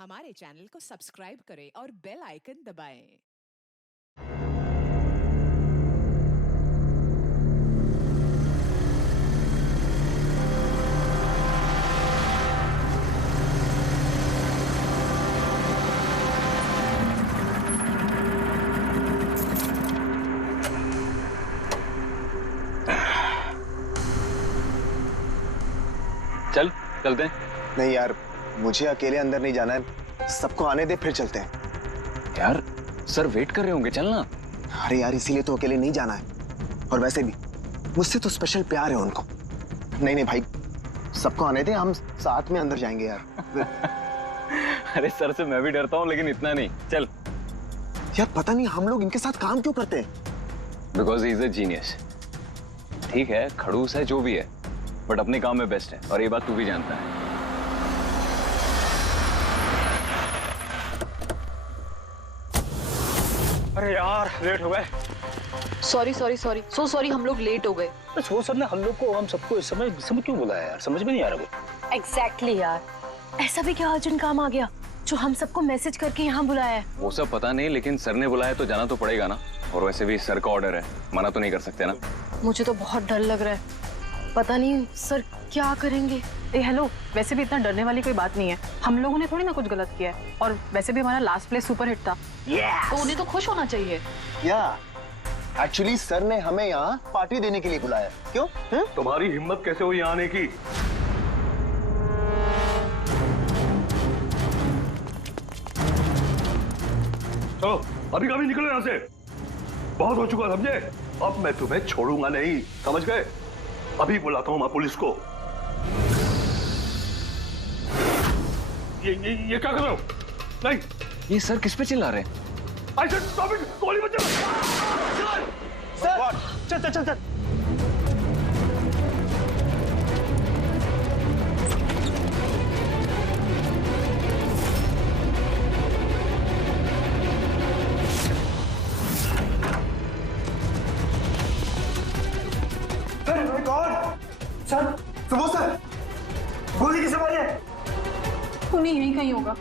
हमारे चैनल को सब्सक्राइब करें और बेल आइकन दबाएं। चल चलते हैं। नहीं यार, मुझे अकेले अंदर नहीं जाना है, सबको आने दे फिर चलते हैं। यार सर वेट कर रहे होंगे, चलना। अरे यार, इसीलिए तो अकेले नहीं जाना है। और वैसे भी मुझसे तो स्पेशल प्यार है उनको। नहीं नहीं भाई, सबको आने दे, हम साथ में अंदर जाएंगे यार। अरे सर से मैं भी डरता हूँ, लेकिन इतना नहीं। चल। यार पता नहीं हम लोग इनके साथ काम क्यों करते हैं। Because he is a genius. ठीक है, खड़ूस है जो भी है, बट अपने काम में बेस्ट है, और ये बात तू भी जानता है। अरे यार लेट हो गए। Sorry sorry sorry so sorry, हम लोग लेट हो गए। वो सर ने हम लोग को, हम सबको इस समय क्यों बुलाया यार, समझ में नहीं आ रहा कुछ। एग्जैक्टली यार, ऐसा भी क्या अर्जेंट काम आ गया जो हम सबको मैसेज करके यहाँ बुलाया है? वो सब पता नहीं, लेकिन सर ने बुलाया तो जाना तो पड़ेगा ना। और वैसे भी सर का ऑर्डर है, मना तो नहीं कर सकते ना। मुझे तो बहुत डर लग रहा है, पता नहीं सर क्या करेंगे। हेलो, वैसे भी इतना डरने वाली कोई बात नहीं है। हम लोगों ने थोड़ी ना कुछ गलत किया है, और वैसे भी हमारा लास्ट प्ले सुपर हिट था। तो उन्हें तो खुश होना चाहिए। या एक्चुअली सर ने हमें यहाँ पार्टी देने के लिए बुलाया। क्यों? तुम्हारी हिम्मत कैसे हुई यहाँ आने की? चलो अभी कभी निकलो यहाँ से, बहुत हो चुका समझे। अब मैं तुम्हें छोड़ूंगा नहीं, समझ गए? अभी बुलाता हूँ मैं पुलिस को। ये क्या कर रहे हो? नहीं, ये सर किस पे चिल्ला रहे हैं? आई सेड स्टॉप इट, गोली मत चलाओ। चल चल चल चल। सर, सुबोध सर, गोली किसे मारी है? उन्हें यहीं कहीं होगा।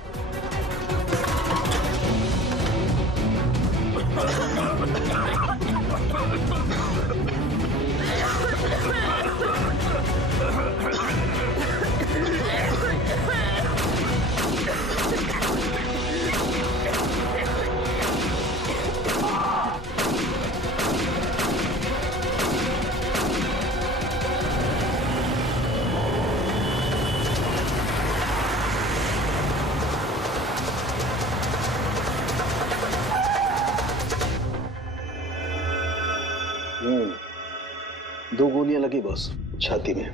दो गोलियां लगी बॉस, छाती में,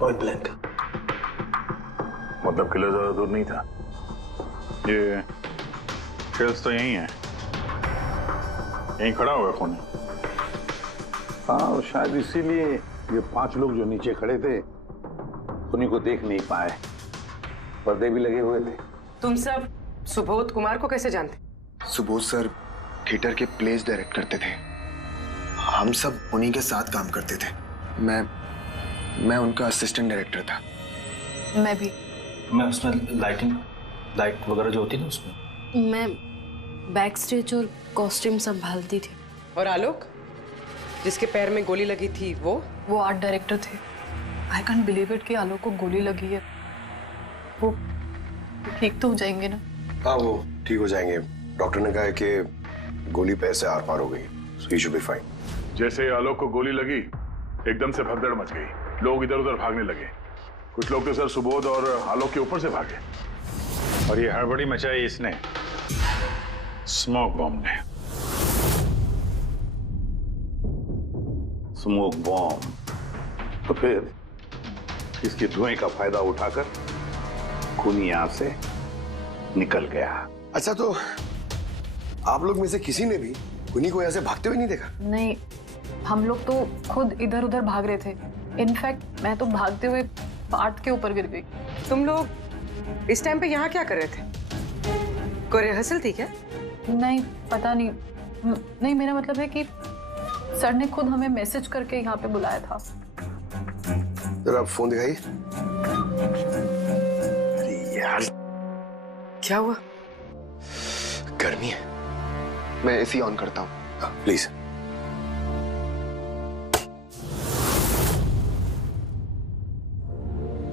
पॉइंट ब्लैंक। मतलब किला ज्यादा दूर नहीं था। ये शेल्स तो यही है, यहीं खड़ा हुआ खून। हाँ, और शायद इसीलिए ये 5 लोग जो नीचे खड़े थे उन्हीं को देख नहीं पाए, पर्दे भी लगे हुए थे। तुम सब सुबोध कुमार को कैसे जानते? सुबोध सर थिएटर के प्लेस डायरेक्ट करते थे, हम सब उन्हीं के साथ काम करते थे। मैं उनका असिस्टेंट डायरेक्टर था। मैं भी। मैं उसमें लाइट वगैरह जो होती है ना उसमें। मैं बैक स्टेज और कॉस्ट्यूम संभालती थी। और आलोक, जिसके पैर में गोली लगी थी, वो आर्ट डायरेक्टर थे। आई कांट बिलीव इट कि आलोक को गोली लगी है। वो ठीक तो हो जाएंगे ना? हाँ, वो ठीक हो जाएंगे। डॉक्टर ने कहा है कि गोली पैर से आर पार हो गई, सो ही शुड बी फाइन। जैसे आलोक को गोली लगी, एकदम से भगदड़ मच गई, लोग इधर उधर भागने लगे। कुछ लोग तो सर सुबोध और आलोक के ऊपर से भागे, और ये हड़बड़ी मचाई इसने, स्मोक बॉम्ब ने। Smoke bomb. तो फिर इसके धुएं का फायदा उठाकर खूनी यहां से निकल गया। अच्छा, तो आप लोग में से किसी ने भी उन्हीं को यहाँ से भागते हुए नहीं देखा? नहीं, हम लोग तो खुद इधर उधर भाग रहे थे। इनफैक्ट मैं तो भागते हुए पार्ट के ऊपर गिर गई। तुम लोग इस टाइम पे यहाँ क्या कर रहे थे? कोई रिहर्सल थी क्या? नहीं, पता नहीं। नहीं, मेरा मतलब है कि सर ने खुद हमें मैसेज करके यहाँ पे बुलाया था। जरा फोन दिखाइए। अरे यार, क्या हुआ? गर्मी है। मैं एसी ऑन करता हूँ। प्लीज।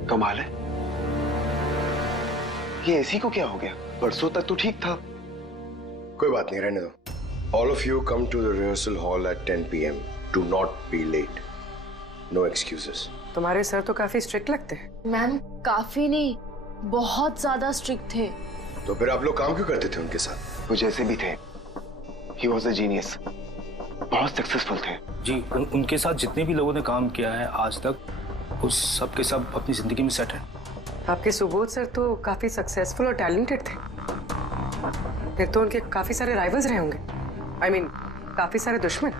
कमाल है, ये एसी को क्या हो गया? परसों तक तो ठीक था। कोई बात नहीं, रहने दो। All of you come to the rehearsal hall at 10 PM. Do not be late. No excuses. तुम्हारे सर तो काफी स्ट्रिक्ट लगते हैं। मैम काफी नहीं, बहुत ज्यादा स्ट्रिक्ट थे। तो फिर आप लोग काम क्यों करते थे उनके साथ? वो जैसे भी थे, he was a genius. बहुत सक्सेसफुल थे। जी, उनके साथ जितने भी लोगों ने काम किया है आज तक, उस सब के सब अपनी जिंदगी में सेट है। आपके सुबोध सर तो काफी सक्सेसफुल और टैलेंटेड थे। फिर तो उनके काफी सारे राइवल्स रहे होंगे। I mean, काफी सारे दुश्मन।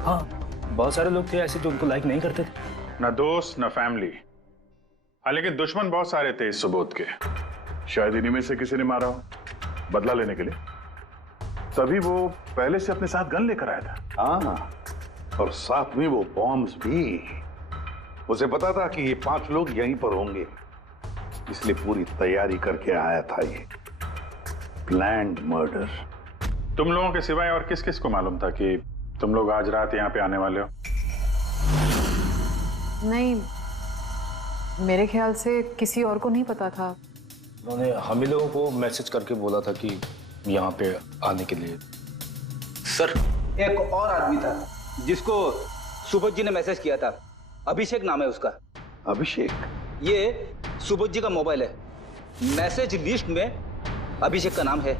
हाँ, बहुत सारे लोग थे ऐसे जो उनको लाइक नहीं करते थे। ना दोस्त ना फैमिली, हाँ लेकिन दुश्मन बहुत सारे थे इस सुबोध के। शायद इन्हीं में से किसी ने मारा हो बदला लेने के लिए, तभी वो पहले से अपने साथ गन लेकर आया था। हाँ, और साथ में वो बॉम्ब्स भी। उसे पता था कि ये 5 लोग यहीं पर होंगे, इसलिए पूरी तैयारी करके आया था। ये प्लान्ड मर्डर। तुम लोगों के सिवाय और किस किस को मालूम था कि तुम लोग आज रात यहाँ पे आने वाले हो? नहीं, मेरे ख्याल से किसी और को नहीं पता था। उन्होंने हम ही लोगों को मैसेज करके बोला था कि यहाँ पे आने के लिए। सर, एक और आदमी था जिसको सुबोध जी ने मैसेज किया था। अभिषेक नाम है उसका। अभिषेक? ये सुबोध जी का मोबाइल है। मैसेज लिस्ट में अभिषेक का नाम है।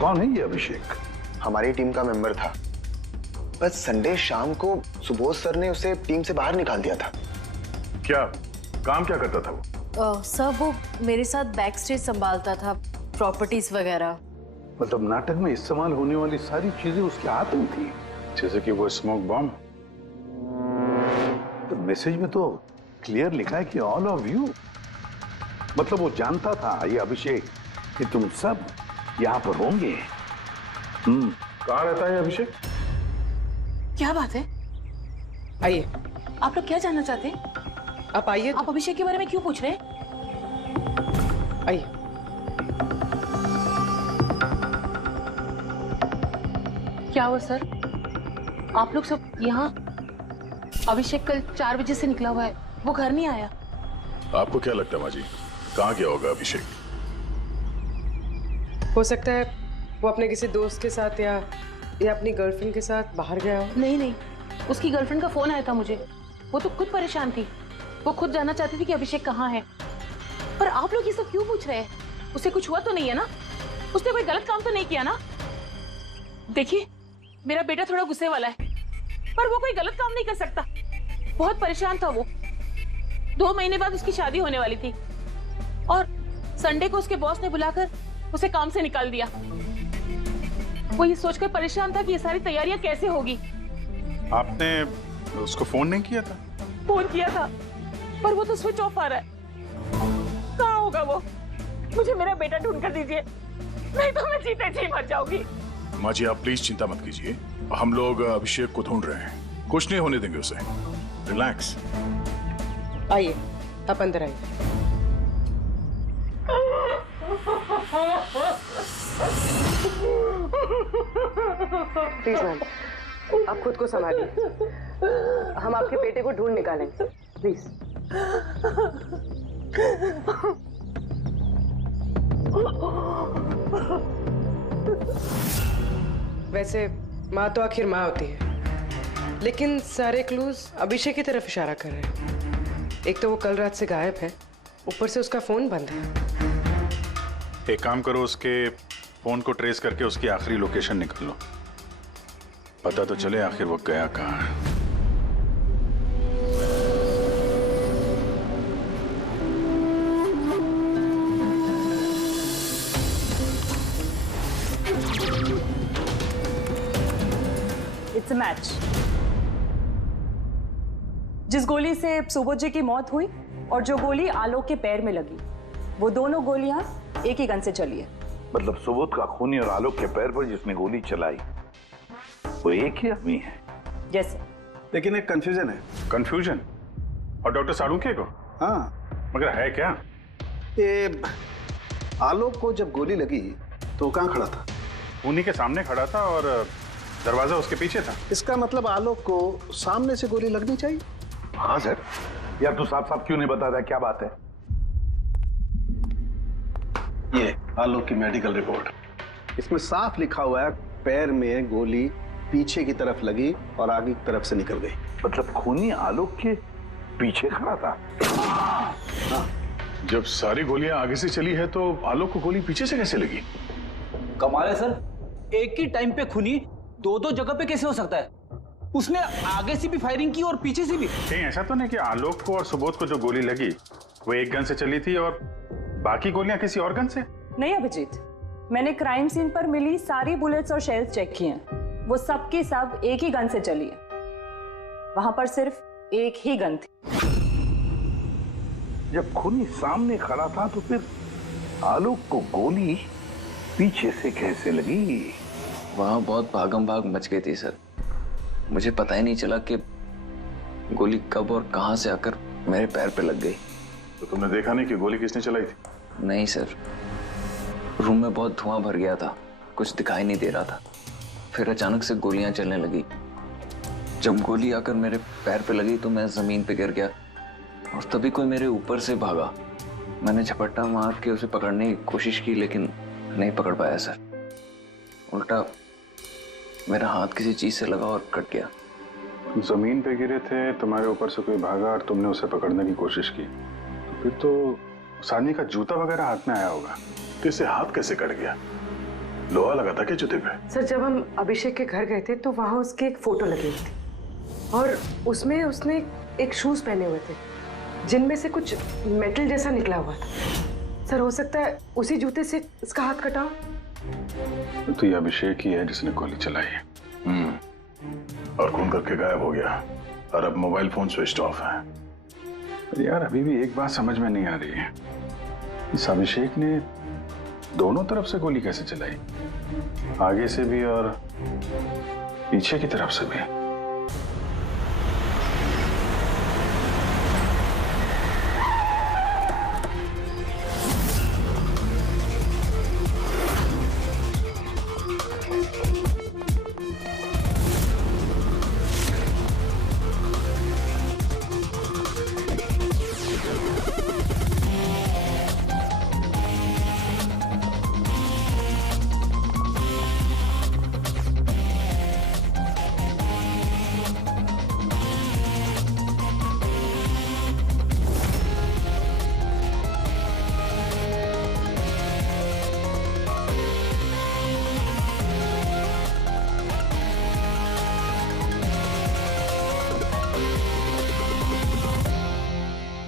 कौन है ये अभिषेक? हमारी टीम का मेंबर था, बस संडे शाम को सुबोध सर ने उसे टीम से बाहर निकाल दिया था। क्या काम क्या करता था वो? सर वो मेरे साथ बैक स्टेज संभालता था, प्रॉपर्टीज वगैरह। मतलब नाटक में इस्तेमाल होने वाली सारी चीजें उसके हाथ में थी, जैसे कि वो स्मोक बॉम्ब। तो मैसेज में तो क्लियर लिखा है कि ऑल ऑफ यू। मतलब वो जानता था ये अभिषेक कि तुम सब यहाँ पर होंगे। कहाँ रहता है अभिषेक? क्या बात है? आइए। आप लोग क्या जानना चाहते हैं? आप आइए। आप अभिषेक के बारे में क्यों पूछ रहे हैं? आइए। क्या हुआ सर? आप लोग सब यहाँ? अभिषेक कल 4 बजे से निकला हुआ है, वो घर नहीं आया। आपको क्या लगता है माँ जी, कहाँ गया होगा अभिषेक? हो सकता है वो अपने किसी दोस्त के साथ या अपनी गर्लफ्रेंड के साथ बाहर गया हो। नहीं, उसकी गर्लफ्रेंड का फोन आया था मुझे। वो तो खुद परेशान थी, वो खुद जानना चाहती थी कि अभिषेक कहाँ है। पर आप लोग ये सब क्यों पूछ रहे हैं? उसे कुछ हुआ तो नहीं है ना? उसने कोई गलत काम तो नहीं किया ना? देखिए, मेरा बेटा थोड़ा गुस्से वाला है, पर वो कोई गलत काम नहीं कर सकता। बहुत परेशान था वो। 2 महीने बाद उसकी शादी होने वाली थी और संडे को उसके बॉस ने बुलाकर उसे काम से निकाल दिया। वो ये सोचकर परेशान था कि ये सारी तैयारियां कैसे होगी। आपने उसको फोन नहीं किया था? फोन किया था, पर वो तो स्विच ऑफ आ रहा है। कहाँ होगा वो? मुझे मेरा बेटा ढूंढ कर दीजिए, नहीं तो मैं जीते जी मर जाऊंगी। माँ जी आप प्लीज चिंता मत कीजिए, हम लोग अभिषेक को ढूंढ रहे हैं, कुछ नहीं होने देंगे उसे। रिलैक्स। आइए, आप अंदर आइए। प्लीज मैम, आप खुद को संभालिए। हम आपके बेटे को ढूंढ निकालेंगे, प्लीज। वैसे माँ तो आखिर माँ होती है, लेकिन सारे क्लूज अभिषेक की तरफ इशारा कर रहे हैं। एक तो वो कल रात से गायब है, ऊपर से उसका फोन बंद है। एक काम करो, उसके फोन को ट्रेस करके उसकी आखिरी लोकेशन निकाल लो, पता तो चले आखिर वो गया कहाँ है। It's a match. जिस गोली से सुबोध जी की मौत हुई और जो गोली आलोक के पैर में लगी, वो दोनों गोलियां एक ही गन से चली है। मतलब सुबोध का खूनी और आलोक के पैर पर जिसने गोली चलाई वो एक ही आदमी है? जैसे। लेकिन एक कंफ्यूजन है। कंफ्यूजन? और डॉक्टर सालुंखे को? हाँ। मगर है क्या? ये आलोक को जब गोली लगी तो कहाँ खड़ा था? उन्हीं के सामने खड़ा था और दरवाजा उसके पीछे था। इसका मतलब आलोक को सामने से गोली लगनी चाहिए। हाँ सर। यार तू साफ साफ क्यों नहीं बता रहा, क्या बात है? ये आलोक की मेडिकल रिपोर्ट, इसमें साफ लिखा हुआ है पैर में गोली पीछे की तरफ लगी और आगे की तरफ से निकल गई। मतलब खूनी आलोक के पीछे खड़ा था? हाँ। जब सारी गोलियां आगे से चली है तो आलोक को गोली पीछे से कैसे लगी? कमाल है सर, एक ही टाइम पे खूनी दो दो जगह पे कैसे हो सकता है? उसने आगे से भी फायरिंग की और पीछे से भी। कहीं ऐसा तो नहीं कि आलोक को और सुबोध को जो गोली लगी वो एक गन से चली थी और बाकी गोलियां किसी और गन से? नहीं अभिजीत, मैंने क्राइम सीन पर मिली सारी बुलेट्स और शेल्स चेक किए हैं, वो सब की सब एक ही गन से चली है। वहां पर सिर्फ एक ही गन थी। जब खूनी सामने खड़ा था तो फिर आलोक को गोली पीछे से कैसे लगी? वहां बहुत भागम भाग मच गई थी सर, मुझे पता ही नहीं चला कि गोली कब और कहां से आकर मेरे पैर पे लग गई। तो तुमने देखा नहीं कि गोली किसने चलाई थी? नहीं सर, रूम में बहुत धुआं भर गया था, कुछ दिखाई नहीं दे रहा था। फिर अचानक से गोलियां चलने लगी। जब गोली आकर मेरे पैर पे लगी तो मैं जमीन पे गिर गया और तभी कोई मेरे ऊपर से भागा। मैंने झपट्टा मार के उसे पकड़ने की कोशिश की लेकिन नहीं पकड़ पाया सर। उल्टा मेरा हाथ किसी चीज से लगा और कट गया। जमीन पे गिरे थे, तुम्हारे ऊपर से कोई भागा और तुमने उसे पकड़ने की कोशिश की, तो फिर तो सानी का जूता वगैरह हाथ में आया होगा। तो इसे हाथ कैसे कट गया? लोहा लगा था क्या जूते पे? सर जब हम अभिषेक के घर गए थे तो वहां उसकी एक फोटो लगी हुई थी और उसमें उसने एक शूज पहने हुए थे जिनमें से कुछ मेटल जैसा निकला हुआ था। सर हो सकता है उसी जूते से इसका हाथ कटा हो। तो ये अभिषेक ही है जिसने गोली चलाई है। और खून करके गायब हो गया और अब मोबाइल फोन स्विच ऑफ है। पर यार अभी भी एक बात समझ में नहीं आ रही है, इस अभिषेक ने दोनों तरफ से गोली कैसे चलाई? आगे से भी और पीछे की तरफ से भी।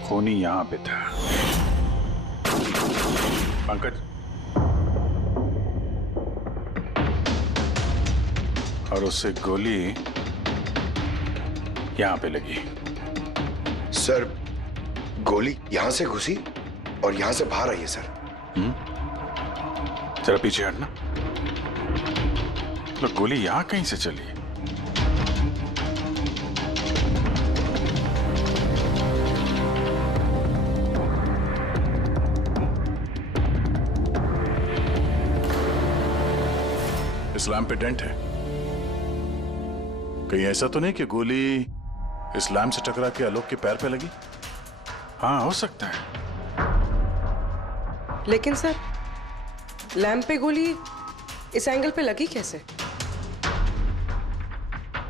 खूनी यहां पे था। पंकज, और उससे गोली यहां पे लगी। सर गोली यहां से घुसी और यहां से बाहर आई है सर। जरा पीछे हटना। तो गोली यहां कहीं से चली? इस लैम्प पे डेंट है, कहीं ऐसा तो नहीं कि गोली इस लैम्प से टकरा के आलोक के पैर पे लगी? हाँ हो सकता है। लेकिन सर लैंप पे गोली इस एंगल पे लगी कैसे?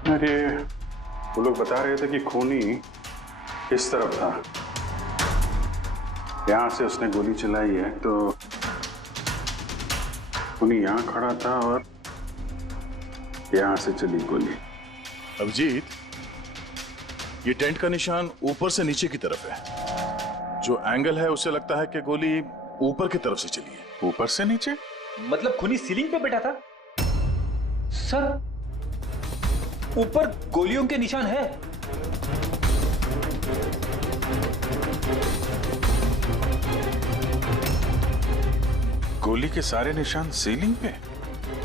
अरे वो लोग बता रहे थे कि खूनी इस तरफ था, यहां से उसने गोली चलाई है, तो खूनी यहां खड़ा था और यहां से चली गोली। अभिजीत, ये डेंट का निशान ऊपर से नीचे की तरफ है, जो एंगल है उसे लगता है कि गोली ऊपर की तरफ से चली है। ऊपर से नीचे? मतलब खूनी सीलिंग पे बैठा था? सर ऊपर गोलियों के निशान है। गोली के सारे निशान सीलिंग पे?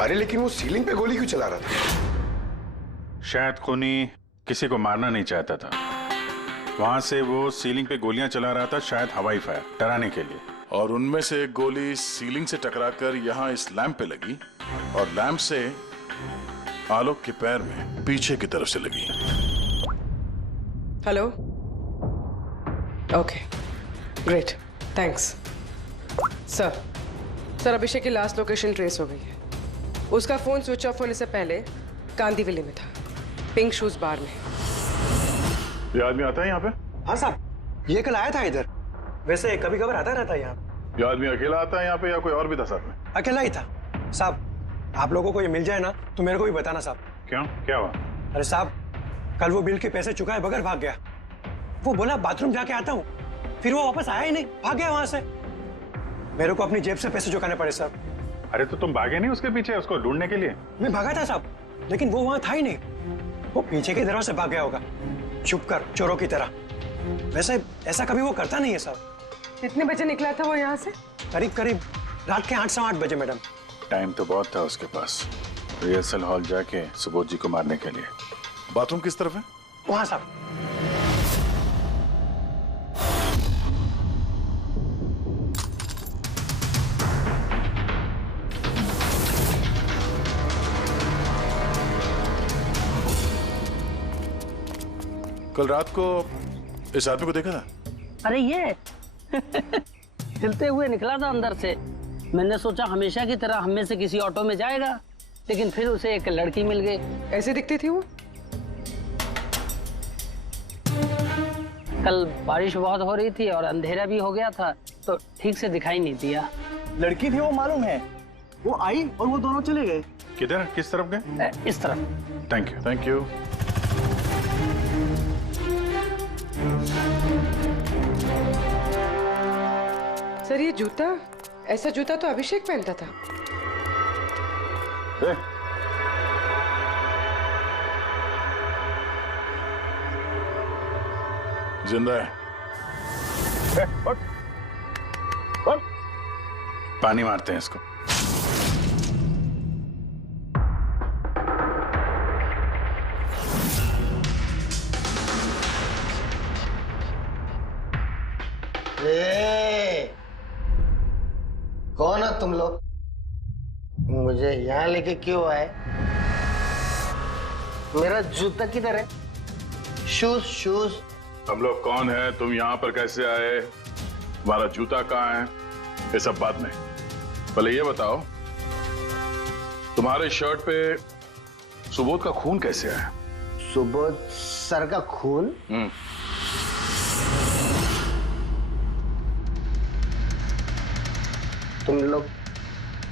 अरे लेकिन वो सीलिंग पे गोली क्यों चला रहा था? शायद खूनी किसी को मारना नहीं चाहता था, वहां से वो सीलिंग पे गोलियां चला रहा था, शायद हवाई फायर डराने के लिए। और उनमें से एक गोली सीलिंग से टकराकर यहां इस लैंप पे लगी और लैंप से आलोक के पैर में पीछे की तरफ से लगी। Hello, okay, great, thanks. Sir Abhishek की लास्ट लोकेशन ट्रेस हो गई है। उसका फोन स्विच ऑफ होने से पहले कांदीवली में था, पिंक शूज बार में। ये आदमी आता है यहाँ पे? हाँ साहब, ये कल आया था इधर। वैसे कभी कभार आता रहता है यहाँ। ये आदमी अकेला आता है यहाँ पे या कोई और भी था साथ में? अकेला ही था साहब। आप लोगों को ये मिल जाए ना तो मेरे को भी बताना साहब। क्यों, क्या हुआ? अरे साहब, कल वो बिल के पैसे चुकाए बगैर भाग गया। वो बोला बाथरूम जाके आता हूँ, फिर वो वापस आया ही नहीं, भाग गया वहां से। मेरे को अपनी जेब से पैसे चुकाने पड़े साहब। अरे तो तुम भागे नहीं उसके पीछे उसको ढूंढने के लिए? मैं भागा था साहब, लेकिन वो वहां था ही नहीं। वो पीछे की दरवाजे से भाग गया होगा, छुप कर, चोरों की तरह। वैसे ऐसा कभी वो करता नहीं है साहब। कितने बजे निकला था वो यहाँ से? करीब रात के 8 सवा 8 बजे मैडम। टाइम तो बहुत था उसके पास रिहर्सल हॉल जाके सुबोध जी को मारने के लिए। बाथरूम किस तरफ है? वहां साहब। कल रात को इस आदमी को देखा था? अरे ये हिलते हुए निकला था अंदर से। मैंने सोचा हमेशा की तरह हम में से किसी ऑटो में जाएगा, लेकिन फिर उसे एक लड़की मिल गई। ऐसे दिखती थी वो? कल बारिश बहुत हो रही थी और अंधेरा भी हो गया था, तो ठीक से दिखाई नहीं दिया। लड़की थी वो मालूम है, वो आई और वो दोनों चले गए। किधर, किस तरफ गए? इस तरफ। Thank you. Thank you. Sir ये जूता, ऐसा जूता तो अभिषेक पहनता था। जिंदा है। पानी मारते हैं इसको। कौन हो तुम लोग? मुझे यहाँ लेके क्यों आए? मेरा जूता किधर है? Shoes shoes. हम लोग कौन है, तुम यहाँ पर कैसे आए, हमारा जूता कहाँ है, ये सब बात नहीं। पहले ये बताओ, तुम्हारे शर्ट पे सुबोध का खून कैसे आया? सुबोध सर का खून? तुम लोग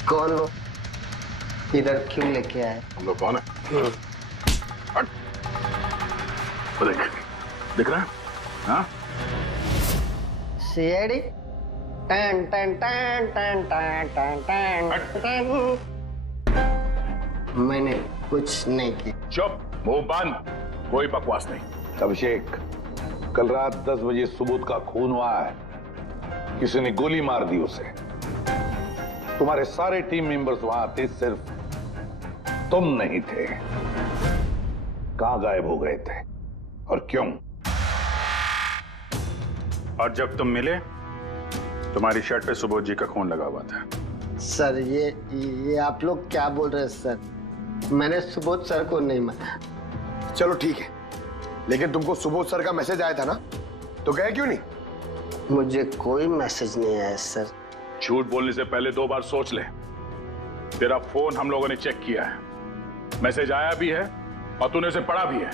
कौन हो? इधर क्यों लेके आए? हम लोग कौन है? देख, दिख रहा है? हाँ? सीआईडी? टन टन टन टन टन टन टन। मैंने कुछ नहीं किया। चुप, मुंह बंद, कोई बकवास नहीं। अभिषेक, कल रात 10 बजे सुबोध का खून हुआ है। किसी ने गोली मार दी उसे। तुम्हारे सारे टीम मेंबर्स वहां थे, सिर्फ तुम नहीं थे। कहां गायब हो गए थे और क्यों? और जब तुम मिले, तुम्हारी शर्ट पे सुबोध जी का खून लगा हुआ था। सर ये आप लोग क्या बोल रहे हैं सर? मैंने सुबोध सर को नहीं मारा। चलो ठीक है, लेकिन तुमको सुबोध सर का मैसेज आया था ना, तो गए क्यों नहीं? मुझे कोई मैसेज नहीं आया सर। झूठ बोलने से पहले 2 बार सोच ले। तेरा फोन हम लोगों ने चेक किया है, मैसेज आया भी है और तूने उसे पढ़ा भी है।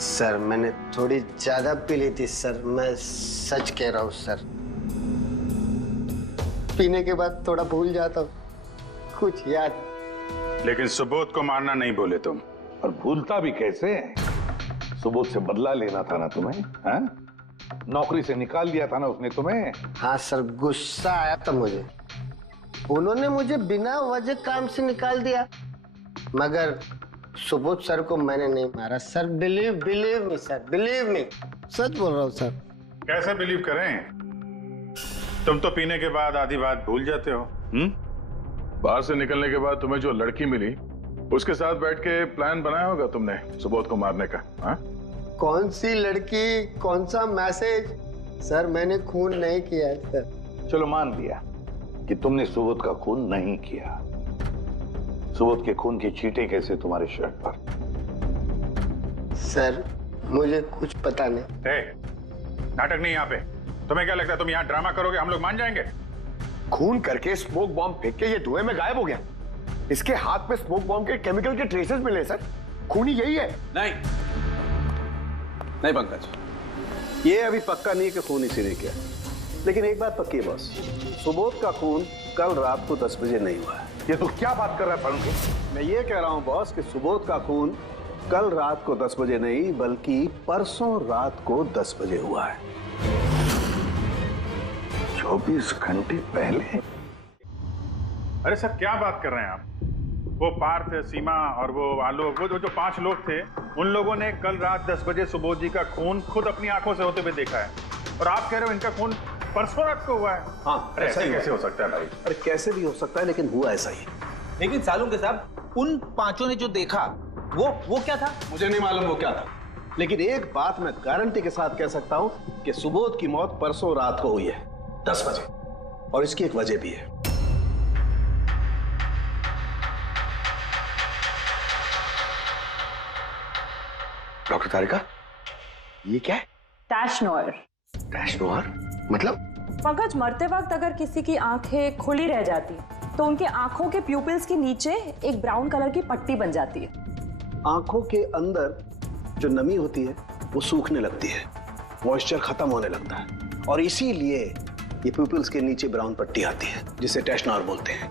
सर मैंने थोड़ी ज्यादा पी ली थी सर, मैं सच कह रहा हूँ सर। पीने के बाद थोड़ा भूल जाता हूँ, कुछ याद। लेकिन सुबोध को मारना नहीं बोले तुम। और भूलता भी कैसे? सुबोध से बदला लेना था ना तुम्हें, हाँ? नौकरी से निकाल दिया था ना उसने तुम्हें। हाँ सर, गुस्सा आया था मुझे। उन्होंने मुझे बिना वजह काम से निकाल दिया, मगर सुबोध सर को मैंने नहीं मारा sir. Believe me sir, believe me, सच बोल रहा हूँ सर। कैसे बिलीव करें? तुम तो पीने के बाद आधी बात भूल जाते हो। बाहर से निकलने के बाद तुम्हें जो लड़की मिली, उसके साथ बैठ के प्लान बनाया होगा तुमने सुबोध को मारने का। हाँ? कौन सी लड़की, कौन सा मैसेज? सर मैंने खून नहीं किया है सर। चलो मान लिया, कि तुमने सुबोध का खून नहीं किया। सुबोध के खून की चींटे कैसे तुम्हारे शर्ट पर? सर मुझे कुछ पता नहीं। नाटक नहीं यहाँ पे। तुम्हें क्या लगता है तुम यहाँ ड्रामा करोगे हम लोग मान जाएंगे? खून करके स्मोक बॉम्ब फेंक के ये धुएं में गायब हो गया। इसके हाथ में स्मोक बॉम्ब के केमिकल के ट्रेसेस मिले सर। खूनी यही है। नहीं पंकज, ये अभी पक्का नहीं कि खून इसी ने किया, लेकिन एक बात पक्की है बॉस, सुबोध का खून कल रात को 10 बजे नहीं हुआ है। ये तो क्या बात कर रहा है फारूक? मैं ये कह रहा हूं बॉस कि सुबोध का खून कल रात को 10 बजे नहीं बल्कि परसों रात को 10 बजे हुआ है। 24 घंटे पहले? अरे सर क्या बात कर रहे हैं आप? वो पार्थ, सीमा और वो आलोक, वो जो 5 लोग थे, उन लोगों ने कल रात 10 बजे सुबोध जी का खून खुद अपनी आंखों से होते हुए देखा है, और आप कह रहे हो इनका खून परसों रात को हुआ है? हाँ, अरे ऐसा कैसे हो सकता है भाई? अरे कैसे भी हो सकता है, लेकिन हुआ ऐसा ही। लेकिन सालुंके साहब, उन 5 ने जो देखा वो क्या था? मुझे नहीं मालूम वो क्या था, लेकिन एक बात मैं गारंटी के साथ कह सकता हूं कि सुबोध की मौत परसों रात को हुई है 10 बजे, और इसकी एक वजह भी है। डॉक्टर तारिका, ये क्या है? टैश नोयर। टैश नोयर मतलब? पंकज, मरते वक्त अगर किसी की आंखें खुली रह जाती तो उनके आंखों के प्यूपिल्स के नीचे एक ब्राउन कलर की पट्टी बन जाती है। आंखों के अंदर जो नमी होती है वो सूखने लगती है, मॉइस्चर खत्म होने लगता है, और इसीलिए ये प्यूपिल्स के नीचे ब्राउन पट्टी आती है जिसे टैश नोयर बोलते हैं।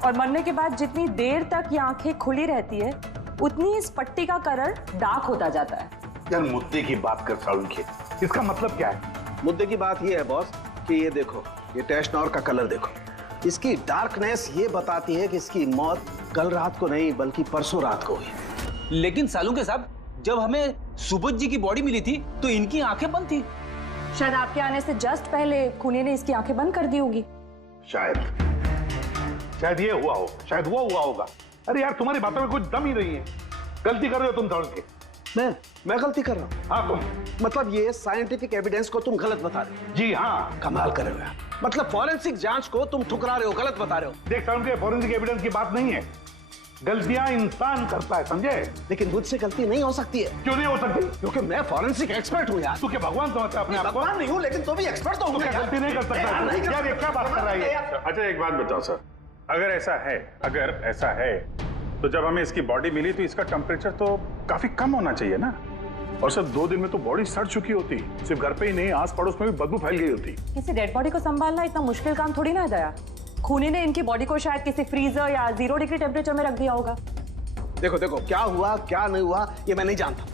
और मरने के बाद जितनी देर तक ये आंखें खुली रहती है उतनी इस पट्टी का कलर डार्क होता जाता है। यार मुद्दे की बात कर सालुंके, इसका मतलब क्या है? मुद्दे की बात ये है बॉस कि ये देखो, ये टैश नोयर का कलर देखो, इसकी डार्कनेस ये बताती है कि इसकी मौत कल रात को नहीं बल्कि परसों रात को हुई। लेकिन सालुंके साहब, जब हमें सुबोध जी की बॉडी मिली थी तो इनकी आंखें बंद थी। शायद आपके आने से जस्ट पहले खूनी ने इसकी आंखें बंद कर दी होगी। शायद ये हुआ हो, शायद वो हुआ होगा। अरे यार तुम्हारी बातों में कुछ दम ही नहीं है। गलती कर रहे हो तुम सालुंके। मैं गलती कर रहा हूँ? हाँ तुम। मतलब ये साइंटिफिक एविडेंस को तुम गलत बता रहे हो? जी हाँ। कमाल कर रहे हो यार, मतलब फॉरेंसिक जांच को तुम ठुकरा रहे हो, गलत बता रहे हो। देख सालुंके, फॉरेंसिक एविडेंस की बात नहीं है, गलतियां इंसान करता है, समझे? लेकिन मुझसे गलती नहीं हो सकती है। क्यों नहीं हो सकती? क्योंकि मैं फॉरेंसिक एक्सपर्ट हूँ यार। तू क्या भगवान समझता है अपने आप को? भगवान नहीं हूँ, लेकिन तो भी एक्सपर्ट तो हूँ। गलती नहीं कर सकता यार, ये क्या बात कर रहा है? अच्छा एक बात बताओ सर, अगर ऐसा है तो जब हमें इसकी बॉडी मिली तो इसका टेम्परेचर तो काफी कम होना चाहिए ना? और सर 2 दिन में तो बॉडी सड़ चुकी होती, सिर्फ घर पे ही नहीं आस पड़ोस में भी बदबू फैल गई होती। किसी डेड बॉडी को संभालना इतना मुश्किल काम थोड़ी ना है दया। खूनी ने इनकी बॉडी को शायद किसी फ्रीजर या 0 डिग्री टेम्परेचर में रख दिया होगा। देखो क्या हुआ क्या नहीं हुआ ये मैं नहीं जानता।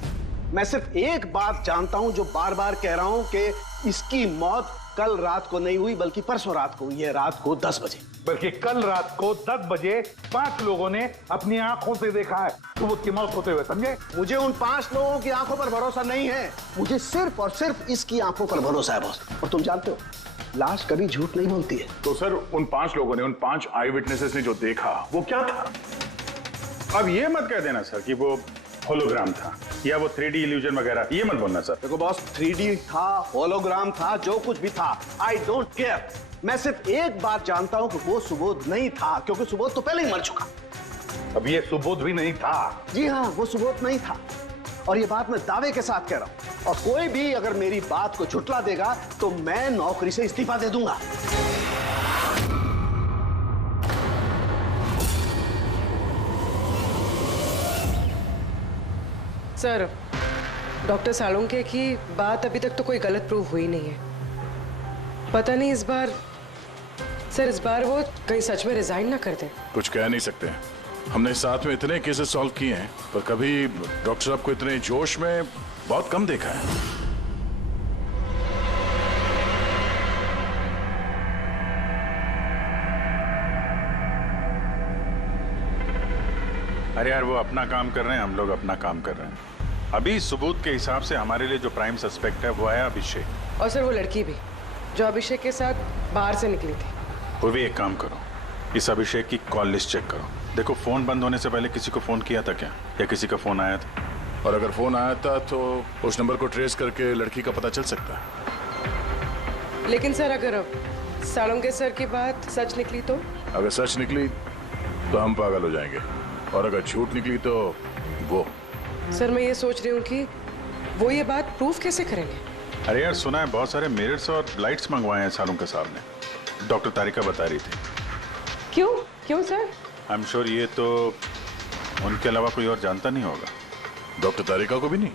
मैं सिर्फ एक बात जानता हूं जो बार बार कह रहा हूं कि इसकी मौत कल रात को नहीं हुई बल्कि परसों रात को हुई है, रात को 10 बजे। बल्कि कल रात को 10 बजे 5 लोगों ने अपनी आंखों से देखा है सुबोध की मौत होते हुए, समझे? मुझे उन 5 लोगों की आंखों पर भरोसा नहीं है, मुझे सिर्फ और सिर्फ इसकी आंखों पर भरोसा है बॉस। और तुम जानते हो लाश कभी झूठ नहीं बोलती है। तो सर उन 5 लोगों ने, उन 5 आई विटनेसेस ने जो देखा वो क्या था? अब ये मत कह देना सर कि वो होलोग्राम था या वो 3D इल्यूजन वगैरह, ये मत बोलना सर। देखो बॉस, 3D था, होलोग्राम था, जो कुछ भी था, आई डोंट केयर। मैं सिर्फ एक बात जानता हूं कि वो सुबोध नहीं था, क्योंकि सुबोध तो पहले ही मर चुका। अब ये सुबोध भी नहीं था। जी हाँ, वो सुबोध नहीं था, और ये बात मैं दावे के साथ कह रहा हूं। और कोई भी अगर मेरी बात को झुठला देगा तो मैं नौकरी से इस्तीफा दे दूंगा। सर, डॉक्टर सालुंके की बात अभी तक तो कोई गलत प्रूव हुई नहीं है। पता नहीं इस बार वो कहीं सच में रिजाइन ना कर दें। कुछ कह नहीं सकते, हमने साथ में इतने केसेस सॉल्व किए हैं पर कभी डॉक्टर साहब को इतने जोश में बहुत कम देखा है। अरे यार वो अपना काम कर रहे हैं, हम लोग अपना काम कर रहे हैं। अभी सबूत के हिसाब से हमारे लिए जो प्राइम सस्पेक्ट है वो है अभिषेक। और सर वो लड़की भी जो अभिषेक के साथ बाहर से निकली थी। वो भी एक काम करो, इस अभिषेक की कॉल लिस्ट चेक करो, देखो फोन बंद होने से पहले किसी को फोन किया था क्या, या किसी का फोन आया था? और अगर फोन आया था तो उस नंबर को ट्रेस करके लड़की का पता चल सकता है। लेकिन सर अगर सालुंके सर की बात सच निकली तो? अगर सच निकली तो हम पागल हो जाएंगे, और अगर झूठ निकली तो वो। सर मैं ये सोच रही हूँ कि वो ये बात प्रूफ कैसे करेंगे? अरे यार सुना है बहुत सारे मिरर्स और लाइट्स मंगवाए हैं सालुंके साहब ने, डॉक्टर तारिका बता रही थी। क्यों क्यों सर? आई एम श्योर ये तो उनके अलावा कोई और जानता नहीं होगा। डॉक्टर तारिका को भी नहीं?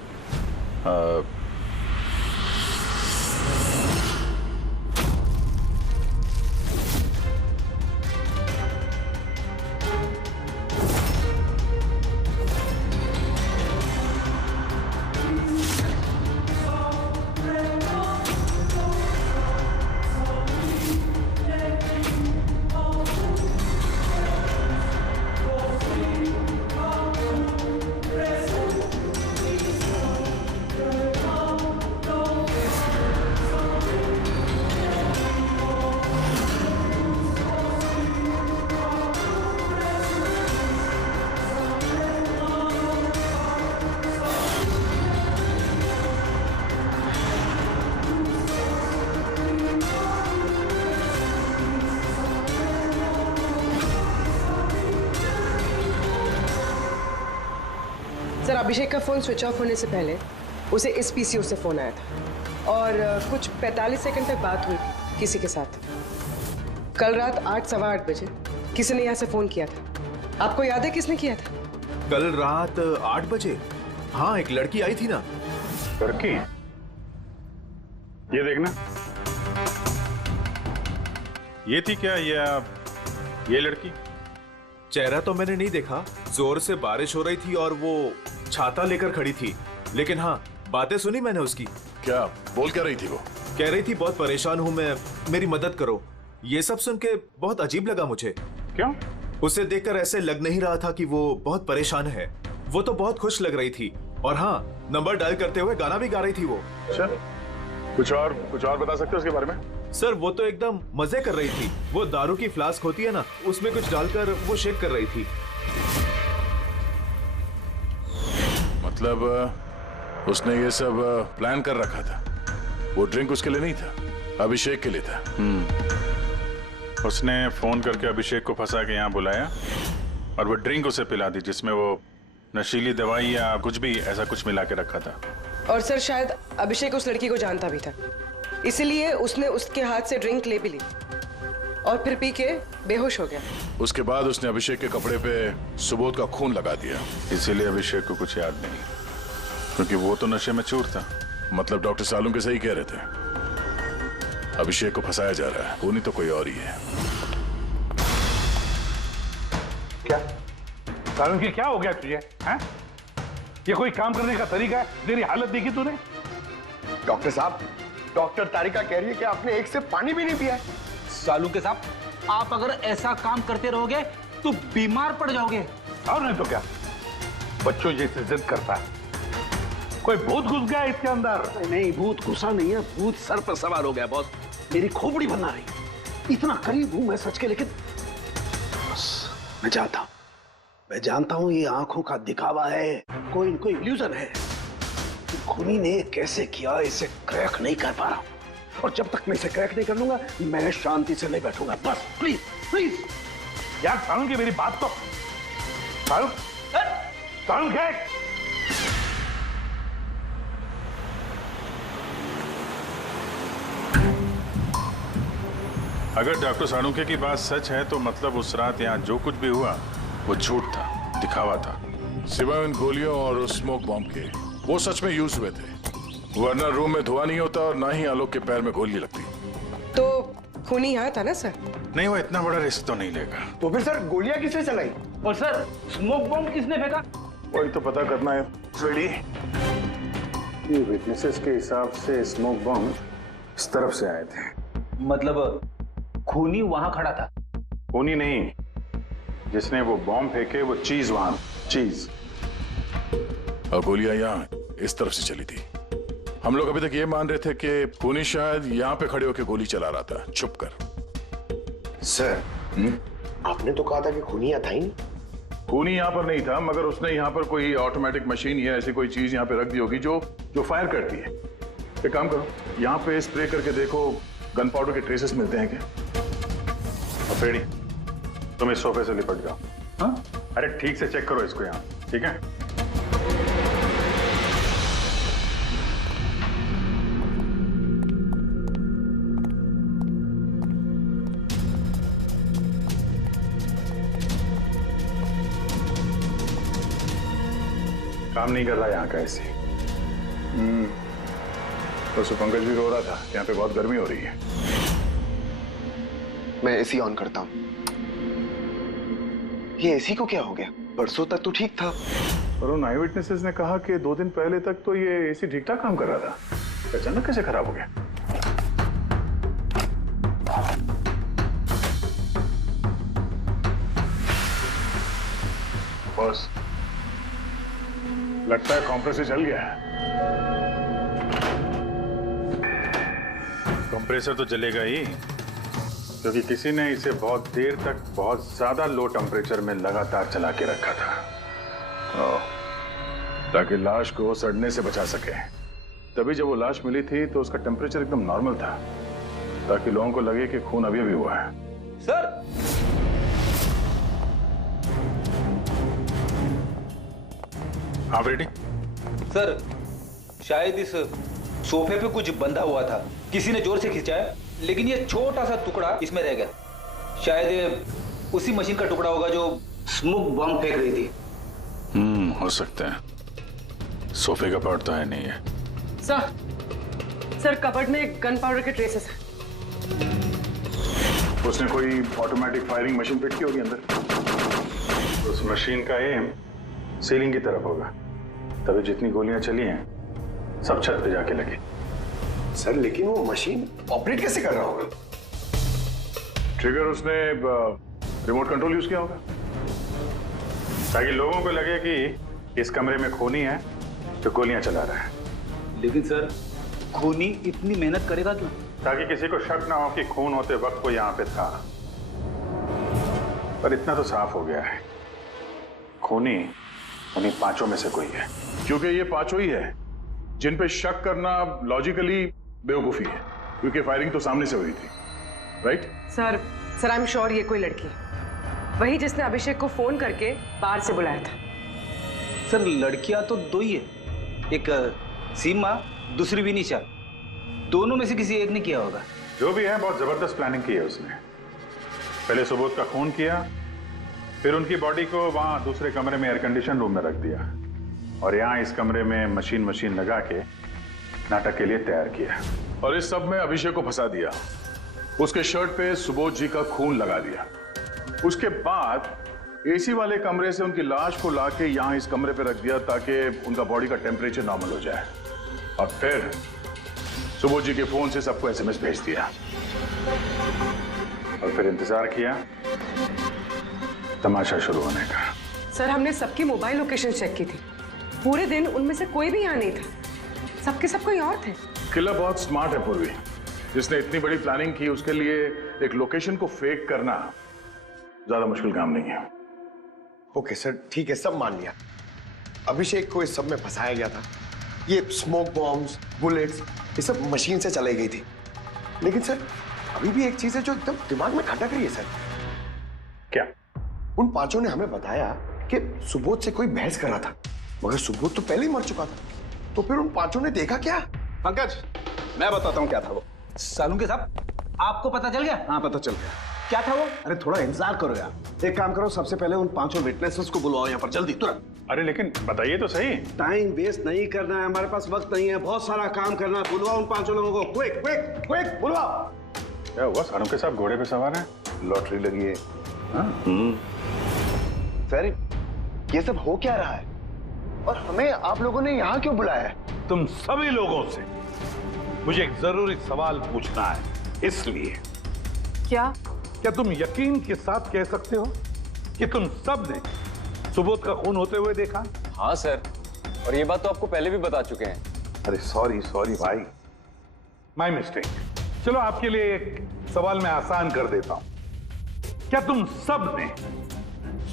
सर अभिषेक का फोन स्विच ऑफ होने से पहले उसे इस पीसीओ से फोन आया था और कुछ 45 सेकंड तक बात हुई किसी के साथ। कल रात 8 सवा 8 बजे किसी ने यहाँ से फोन किया था। आपको याद है किसने किया था? कल रात 8 बजे? हाँ, एक लड़की आई थी ना। लड़की? ये देखना, ये थी क्या ये लड़की? चेहरा तो मैंने नहीं देखा, जोर से बारिश हो रही थी और वो छाता लेकर खड़ी थी, लेकिन हाँ बातें सुनी मैंने उसकी। क्या बोल क्या रही थी वो? कह रही थी बहुत परेशान हूँ मैं, मेरी मदद करो। ये सब सुन के बहुत अजीब लगा मुझे। क्यों? उसे देखकर ऐसे लग नहीं रहा था कि वो बहुत परेशान है। वो तो बहुत खुश लग रही थी, और हाँ नंबर डायल करते हुए गाना भी गा रही थी वो। अच्छा, कुछ और बता सकते हो उसके बारे में? सर वो तो एकदम मजे कर रही थी। वो दारू की फ्लास्क होती है ना, उसमें कुछ डालकर वो शेक कर रही थी। मतलब उसने ये सब प्लान कर रखा था। वो ड्रिंक उसके लिए नहीं था, अभिषेक के लिए था। उसने फोन करके अभिषेक को फंसा के यहाँ बुलाया और वो ड्रिंक उसे पिला दी जिसमें वो नशीली दवाई या कुछ भी ऐसा कुछ मिला के रखा था। और सर शायद अभिषेक उस लड़की को जानता भी था, इसीलिए उसने उसके हाथ से ड्रिंक ले भी ली और फिर पी के बेहोश हो गया। उसके बाद उसने अभिषेक के कपड़े पे सुबोध का खून लगा दिया। इसीलिए अभिषेक को कुछ याद नहीं, क्योंकि वो तो नशे में चूर था। मतलब डॉक्टर सालुंके सही कह रहे थे, अभिषेक को फंसाया जा रहा है, वो नहीं तो कोई और ही है। क्या सालुंके, क्या हो गया तुझे? हैं? ये कोई काम करने का तरीका है? तेरी हालत देखी तूने? डॉक्टर साहब, डॉक्टर तारिका कह रही है कि आपने एक सिर्फ पानी भी नहीं पिया है। सालुंके साहब, आप अगर ऐसा काम करते रहोगे तो बीमार पड़ जाओगे। और नहीं तो क्या, बच्चों जैसे जिद करता है। कोई भूत घुस गया इसके अंदर? नहीं, भूत घुसा नहीं है, भूत सर पर सवार हो गया बॉस। मेरी खोपड़ी बना रही। इतना करीब हूं मैं सच के, लेकिन मैं जानता हूं ये आंखों का दिखावा है, कोई इनको इल्यूजन है। खूनी ने कैसे किया इसे क्रैक नहीं कर पा रहा हूं, और जब तक मैं इसे क्रैक नहीं कर लूंगा मैं शांति से नहीं बैठूंगा। बस प्लीज प्लीज यार सालुंके, मेरी बात तो सालुंके। अगर डॉक्टर सालुंके की बात सच है तो मतलब उस रात यहाँ जो कुछ भी हुआ वो झूठ था, दिखावा था। सिवाय उन गोलियों और उस स्मोक बॉम्ब के, वो सच में यूज हुए थे, वरना रूम में धुआं नहीं होता और ना ही आलोक के पैर में गोली लगती। तो खूनी यहाँ था ना सर? नहीं, वो इतना बड़ा रिस्क तो नहीं लेगा। तो फिर सर गोलियां किसने चलाई? और सर स्मोक बॉम्ब किसने फेंका? वही तो पता करना है। ये विटनेसेस के हिसाब से स्मोक बॉम्ब इस तरफ से आए थे। मतलब खूनी वहां खड़ा था? खूनी नहीं, जिसने वो बॉम्ब फेंके वो चीज वहां, चीज। और गोलियां यहाँ इस तरफ से चली थी। हम लोग अभी तक ये मान रहे थे कि खूनी शायद यहाँ पे खड़े होकर गोली चला रहा था छुप कर। सर आपने तो कहा था कि खूनी यहाँ था ही नहीं। खूनी यहाँ पर नहीं था, मगर उसने यहाँ पर कोई ऑटोमेटिक मशीन या ऐसी कोई चीज यहाँ पे रख दी होगी जो फायर करती है। एक काम करो, यहाँ पे स्प्रे करके देखो, गन पाउडर के ट्रेसेस मिलते हैं क्या? फ्रेडी, तुम इस सोफे से लिपट जाओ। हाँ? अरे ठीक से चेक करो इसको यहाँ, ठीक है? काम नहीं कर रहा यहाँ का एसी। तो पंकज भी रो रहा था, यहाँ पे बहुत गर्मी हो रही है। मैं एसी ऑन करता हूँ। ये एसी को क्या हो गया? परसों तक तो ठीक था। और उन आई विटनेसेस ने कहा कि 2 दिन पहले तक तो ये एसी ठीक ठाक काम कर रहा था, अचानक कैसे खराब हो गया? बॉस, लगता है कंप्रेसर जल गया है। कंप्रेसर तो जलेगा ही, क्योंकि किसी ने इसे बहुत देर तक बहुत ज्यादा लो टेम्परेचर में लगातार चला के रखा था, ताकि लाश को सड़ने से बचा सके। तभी जब वो लाश मिली थी तो उसका टेम्परेचर एकदम नॉर्मल था, ताकि लोगों को लगे कि खून अभी अभी हुआ है। सर, हाँ रेडी? सर, शायद इस सोफे पे कुछ बंधा हुआ था, किसी ने जोर से खींचाया, लेकिन ये छोटा सा टुकड़ा इसमें रह गया। शायद ये उसी मशीन का टुकड़ा होगा जो स्मोक बॉम्ब फेंक रही थी। हो सकता है। सोफे का पार्ट तो है नहीं है। सर कबर्ड में गन पाउडर के ट्रेसेस हैं। उसने कोई ऑटोमेटिक फायरिंग मशीन फिट की होगी अंदर। उस मशीन का एम सीलिंग की तरफ होगा, तभी जितनी गोलियां चली हैं सब छत पे जाके लगी। सर लेकिन वो मशीन ऑपरेट कैसे कर रहा होगा? ट्रिगर उसने रिमोट कंट्रोल यूज किया होगा, ताकि लोगों को लगे कि इस कमरे में खूनी है तो गोलियां चला रहा है। लेकिन सर, खूनी इतनी मेहनत करेगा क्यों? ताकि किसी को शक ना हो कि खून होते वक्त वो यहाँ पे था। पर इतना तो साफ हो गया है, खूनी उन्हीं 5 में से कोई है। क्योंकि ये 5 ही है जिन पे शक करना लॉजिकली बेवकूफी है, क्योंकि फायरिंग तो सामने से हुई थी, right? Sir I am sure ये कोई लड़की है, वही जिसने अभिषेक को फोन करके बाहर से बुलाया था। सर लड़कियां तो 2 ही है, एक सीमा, दूसरी विनीशा। दोनों में से किसी एक ने किया होगा। जो भी है, बहुत जबरदस्त प्लानिंग की है उसने। पहले सुबोध का खून किया, फिर उनकी बॉडी को वहां दूसरे कमरे में एयर कंडीशन रूम में रख दिया, और यहाँ इस कमरे में मशीन लगा के नाटक के लिए तैयार किया। और इस सब में अभिषेक को फंसा दिया, उसके शर्ट पे सुबोध जी का खून लगा दिया। उसके बाद एसी वाले कमरे से उनकी लाश को लाके यहाँ इस कमरे पे रख दिया, ताकि उनका बॉडी का टेम्परेचर नॉर्मल हो जाए। और फिर सुबोध जी के फोन से सबको एसएमएस भेज दिया, और फिर इंतजार किया तमाशा शुरू होने का। सर हमने सबकी मोबाइल लोकेशन चेक की थी, पूरे दिन उनमें से कोई भी यहाँ नहीं था, सबके सब कोई और थे। किलर बहुत स्मार्ट है पूर्वी, जिसने इतनी बड़ी प्लानिंग की, उसके लिए एक लोकेशन को फेक करना ज्यादा मुश्किल काम नहीं है। ओके सर, ठीक है, सब मान लिया। अभिषेक को इस सब में फंसाया गया था। ये स्मोक बॉम्ब्स, बुलेट्स, ये सब मशीन से चलाई गई थी। लेकिन सर अभी भी एक चीज है जो एकदम दिमाग में खटक रही है सर। क्या? उन 5 ने हमें बताया कि सुबोध से कोई बहस कर रहा था, मगर सुबोध तो पहले ही मर चुका था। तो फिर उन 5 ने देखा क्या? पंकज, मैं बताता हूँ क्या था वो। सालुंके साहब, आपको पता चल गया? हाँ पता चल गया। क्या था वो? अरे थोड़ा इंतजार करो यार। एक काम करो, सबसे पहले उन 5 विटनेसेस को बुलाओ यहाँ पर जल्दी, तुरंत। अरे लेकिन बताइए तो सही। टाइम वेस्ट नहीं करना है, हमारे पास वक्त नहीं है, बहुत सारा काम करना है। बुलवाओ उन 5 लोगों को, क्विक क्विक क्विक बुलवाओ। क्या हुआ? सालुंके साहब घोड़े पे सवार है, लॉटरी लगी है। सर ये सब हो क्या रहा है, और हमें आप लोगों ने यहाँ क्यों बुलाया है? तुम सभी लोगों से मुझे एक जरूरी सवाल पूछना है, इसलिए। क्या तुम यकीन के साथ कह सकते हो कि तुम सब ने सुबोध का खून होते हुए देखा? हाँ सर, और ये बात तो आपको पहले भी बता चुके हैं। अरे सॉरी भाई, माय मिस्टेक। चलो आपके लिए एक सवाल मैं आसान कर देता हूं। क्या तुम सब ने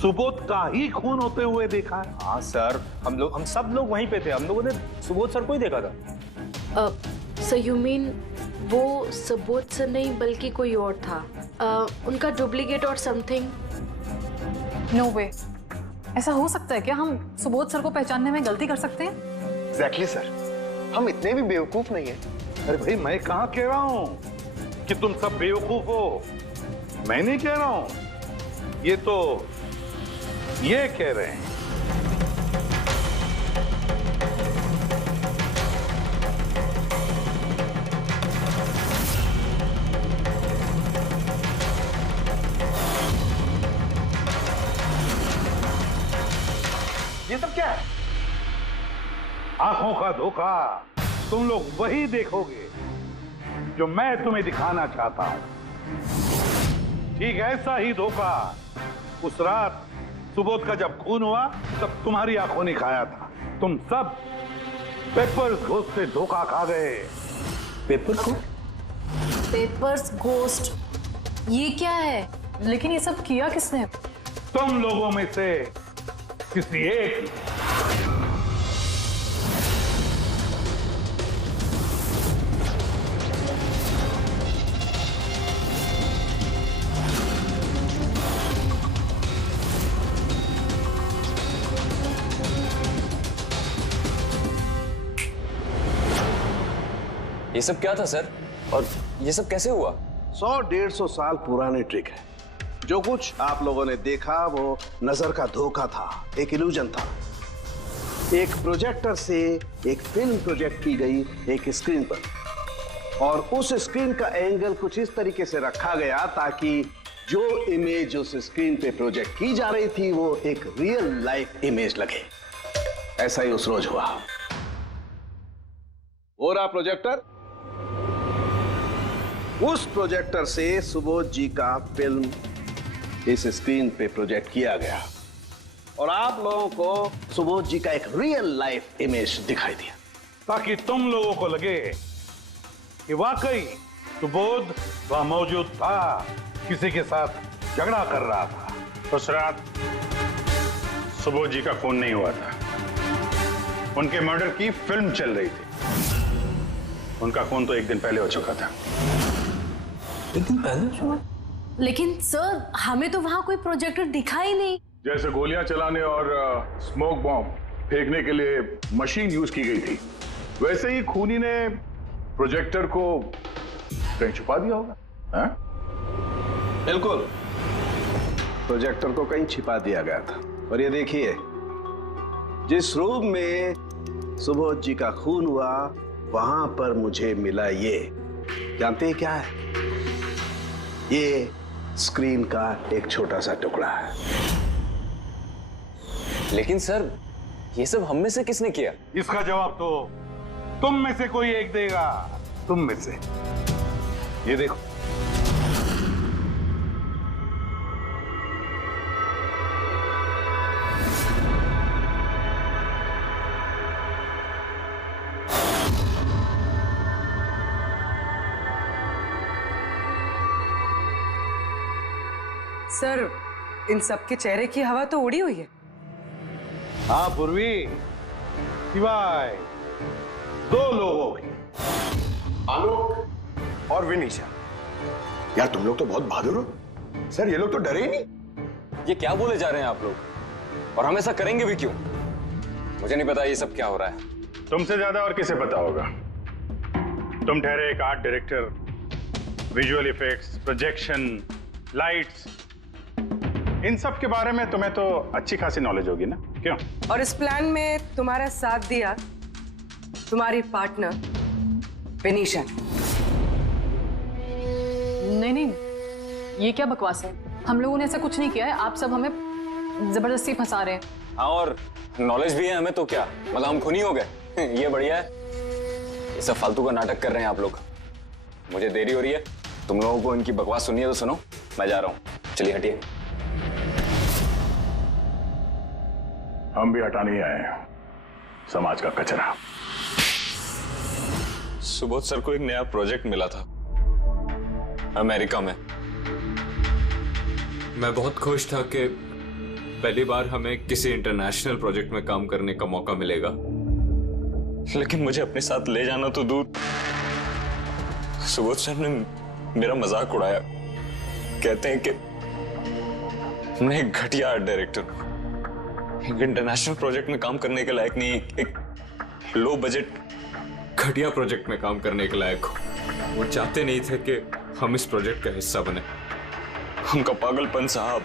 सुबोध का ही खून होते हुए देखा है? हाँ सर, हम सब लोग वहीं पे थे। हम लोगों ने सुबोध सर को ही देखा था। सर यू मीन वो सुबोध सर नहीं बल्कि कोई और था? उनका डुप्लीकेट और समथिंग। नो वे, ऐसा हो सकता है क्या? हम सुबोध सर को पहचानने में गलती कर सकते हैं? एग्जैक्टली सर, हम इतने भी बेवकूफ नहीं है। अरे भाई, मैं कहाँ कह रहा हूँ कि तुम सब बेवकूफ हो। मैं नहीं कह रहा हूँ, ये तो ये कह रहे हैं। ये सब क्या है? आंखों का धोखा। तुम लोग वही देखोगे जो मैं तुम्हें दिखाना चाहता हूं। ठीक ऐसा ही धोखा उस रात सुबोध का जब खून हुआ तब तुम्हारी आंखों ने खाया था। तुम सब पेपर्स घोस्ट से धोखा खा गए। पेपर को? पेपर्स घोस्ट, ये क्या है? लेकिन ये सब किया किसने? तुम लोगों में से किसी एक। ये सब क्या था सर, और ये सब कैसे हुआ? 100-150 साल पुराने ट्रिक है। जो कुछ आप लोगों ने देखा वो नजर का धोखा था, एक इल्यूजन था। एक प्रोजेक्टर से एक फिल्म प्रोजेक्ट की गई एक स्क्रीन पर, और उस स्क्रीन का एंगल कुछ इस तरीके से रखा गया ताकि जो इमेज उस स्क्रीन पे प्रोजेक्ट की जा रही थी वो एक रियल लाइफ इमेज लगे। ऐसा ही उस रोज हुआ। हो रहा प्रोजेक्टर, उस प्रोजेक्टर से सुबोध जी का फिल्म इस स्क्रीन पे प्रोजेक्ट किया गया और आप लोगों को सुबोध जी का एक रियल लाइफ इमेज दिखाई दिया, ताकि तुम लोगों को लगे कि वाकई सुबोध वहां मौजूद था, किसी के साथ झगड़ा कर रहा था। उस रात सुबोध जी का खून नहीं हुआ था, उनके मर्डर की फिल्म चल रही थी। उनका खून तो एक दिन पहले हो चुका था। एक दिन पहले? लेकिन सर, हमें तो वहां कोई प्रोजेक्टर दिखा ही नहीं। जैसे गोलियां चलाने और स्मोक बॉम्ब फेंकने के लिए मशीन यूज की गई थी, वैसे ही खूनी ने प्रोजेक्टर को कहीं छुपा दिया होगा। हाँ? बिल्कुल, प्रोजेक्टर को कहीं छिपा दिया गया था। और ये देखिए, जिस रूम में सुबोध जी का खून हुआ वहां पर मुझे मिला ये, जानते हैं क्या है? ये स्क्रीन का एक छोटा सा टुकड़ा है। लेकिन सर, ये सब हम में से किसने किया? इसका जवाब तो तुम में से कोई एक देगा। तुम में से। ये देखो, सर, इन सबके चेहरे की हवा तो उड़ी हुई है। हाँ पूर्वी, सिवाय 2 लोगों की, आलोक और विनीशा। यार तुम लोग तो बहुत बहादुर हो। सर, ये लोग तो डरे ही नहीं। ये क्या बोले जा रहे हैं आप लोग? और हम ऐसा करेंगे भी क्यों? मुझे नहीं पता ये सब क्या हो रहा है। तुमसे ज्यादा और किसे पता होगा? तुम ठहरे एक art director, visual effects, projection, lights, इन सब के बारे में तुम्हें तो अच्छी खासी नॉलेज होगी ना, क्यों? और इस प्लान में तुम्हारा साथ दिया तुम्हारी पार्टनर विनीशा। नहीं नहीं, ये क्या बकवास है? हम लोगों ने ऐसा कुछ नहीं किया है। आप सब हमें जबरदस्ती फंसा रहे हैं। हाँ, और नॉलेज भी है हमें, तो क्या मतलब हम खूनी हो गए? ये बढ़िया है। ये सब फालतू का नाटक कर रहे हैं आप लोग। मुझे देरी हो रही है, तुम लोगों को इनकी बकवास सुनिए तो सुनो, मैं जा रहा हूँ। चलिए हटिए। हम भी हटाने ही आए हैं समाज का कचरा। सुबोध सर को एक नया प्रोजेक्ट मिला था अमेरिका में। मैं बहुत खुश था कि पहली बार हमें किसी इंटरनेशनल प्रोजेक्ट में काम करने का मौका मिलेगा, लेकिन मुझे अपने साथ ले जाना तो दूर, सुबोध सर ने मेरा मजाक उड़ाया। कहते हैं कि मैं एक घटिया डायरेक्टर हूं, एक इंटरनेशनल प्रोजेक्ट में काम करने के लायक नहीं, एक लो बजट घटिया प्रोजेक्ट में काम करने के लायक हूं। वो चाहते नहीं थे कि हम इस प्रोजेक्ट का हिस्सा बने। उनका पागलपन साहब,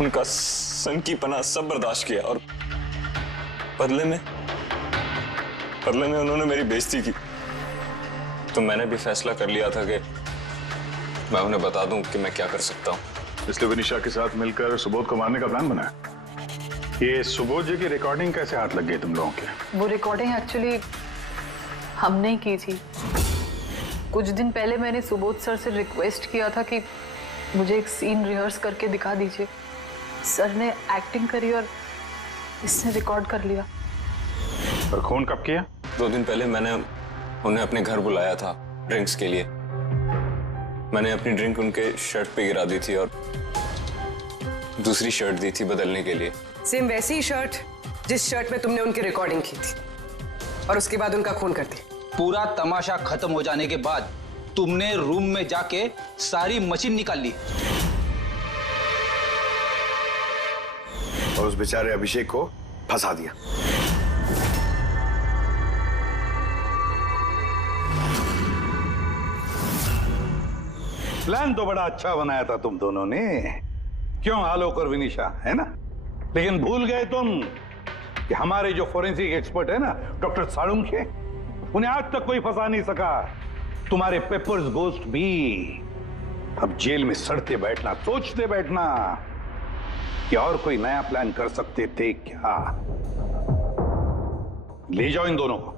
उनका सनकीपना सब बर्दाश्त किया और बदले में उन्होंने मेरी बेइज्जती की। तो मैंने भी फैसला कर लिया था कि मैं उन्हें बता दूं कि मैं क्या कर सकता हूं। इसलिए विनिशा के साथ मिलकर सुबोध को मारने का प्लान बनाया। ये सुबोध जी की रिकॉर्डिंग कैसे हाथ लग गई तुम लोगों के? वो रिकॉर्डिंग एक्चुअली हमने की थी। कुछ दिन पहले मैंने सुबोध सर से रिक्वेस्ट किया था कि मुझे एक सीन रिहर्स करके दिखा दीजिए। सर ने एक्टिंग करी और इसने रिकॉर्ड कर लिया। और खून कब किया? 2 दिन पहले मैंने उन्हें अपने घर बुलाया था ड्रिंक्स के लिए। मैंने अपनी ड्रिंक उनके शर्ट पे गिरा दी थी और दूसरी शर्ट दी थी बदलने के लिए। सेम वैसी ही शर्ट जिस शर्ट में तुमने उनकी रिकॉर्डिंग की थी और उसके बाद उनका खून कर दिया। पूरा तमाशा खत्म हो जाने के बाद तुमने रूम में जाके सारी मशीन निकाल ली और उस बेचारे अभिषेक को फंसा दिया। प्लान तो बड़ा अच्छा बनाया था तुम दोनों ने, क्यों आलोक और विनिशा, है ना? लेकिन भूल गए तुम कि हमारे जो फोरेंसिक एक्सपर्ट है ना, डॉक्टर सालुंखे, उन्हें आज तक कोई फंसा नहीं सका। तुम्हारे पेपर्स गोस्ट भी अब जेल में सड़ते बैठना, सोचते बैठना कि और कोई नया प्लान कर सकते थे क्या। ले जाओ इन दोनों को।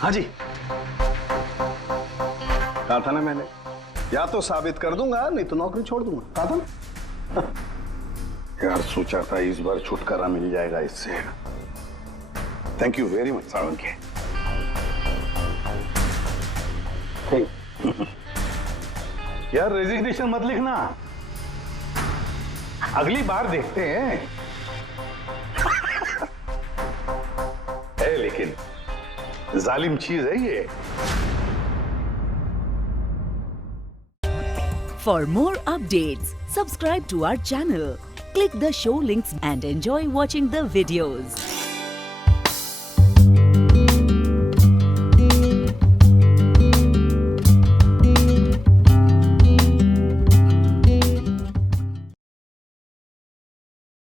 हाँ जी, कहा था ना मैंने, या तो साबित कर दूंगा नहीं तो नौकरी छोड़ दूंगा, कहा था ना। यार सोचा था इस बार छुटकारा मिल जाएगा इससे। Thank you very much Salunkhe. यार रेजिग्नेशन मत लिखना, अगली बार देखते हैं। है लेकिन जालिम चीज है ये। For more updates, subscribe to our channel, click the show links and enjoy watching the videos.